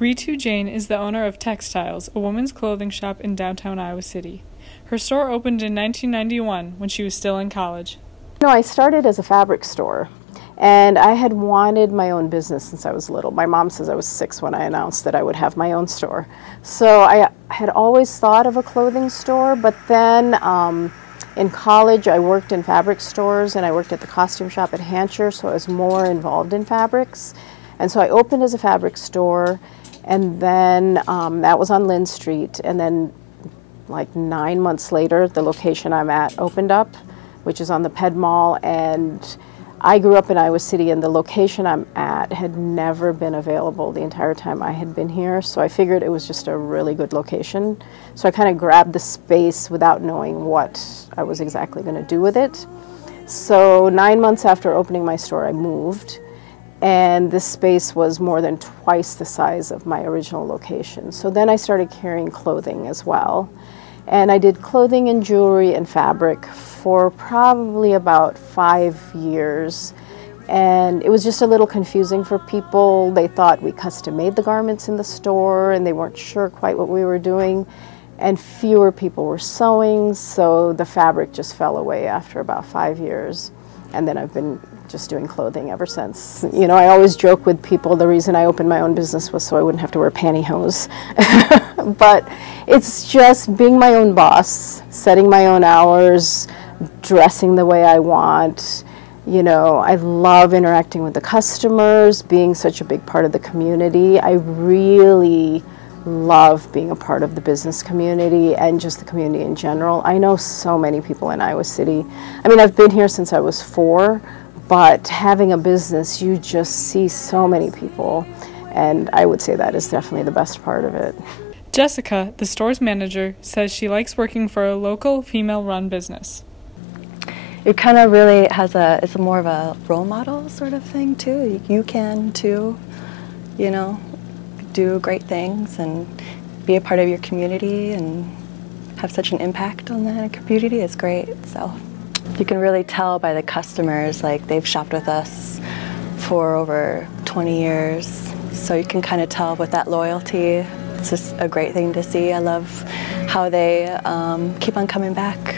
Ritu Jain is the owner of Textiles, a women's clothing shop in downtown Iowa City. Her store opened in 1991 when she was still in college. I started as a fabric store, and I had wanted my own business since I was little. My mom says I was 6 when I announced that I would have my own store. So I had always thought of a clothing store, but then in college I worked in fabric stores and I worked at the costume shop at Hancher, so I was more involved in fabrics. And so I opened as a fabric store, and then that was on Lynn Street, and then like 9 months later the location I'm at opened up, which is on the Ped Mall. And I grew up in Iowa City, and the location I'm at had never been available the entire time I had been here, so I figured it was just a really good location. So I kind of grabbed the space without knowing what I was exactly going to do with it. So 9 months after opening my store, I moved, and this space was more than twice the size of my original location. So then I started carrying clothing as well. And I did clothing and jewelry and fabric for probably about 5 years. And it was just a little confusing for people. They thought we custom made the garments in the store, and they weren't sure quite what we were doing. And fewer people were sewing, so the fabric just fell away after about 5 years. And then I've been just doing clothing ever since. You know, I always joke with people the reason I opened my own business was so I wouldn't have to wear pantyhose. But it's just being my own boss, setting my own hours, dressing the way I want. You know, I love interacting with the customers, being such a big part of the community. I really love being a part of the business community and just the community in general. I know so many people in Iowa City. I mean, I've been here since I was 4, but having a business, you just see so many people, and I would say that is definitely the best part of it. Jessica, the store's manager, says she likes working for a local female-run business. It kind of really has it's more of a role model sort of thing too. You can too, you know, do great things and be a part of your community and have such an impact on that community. It's great. So you can really tell by the customers, like they've shopped with us for over 20 years. So you can kind of tell with that loyalty. It's just a great thing to see. I love how they keep on coming back.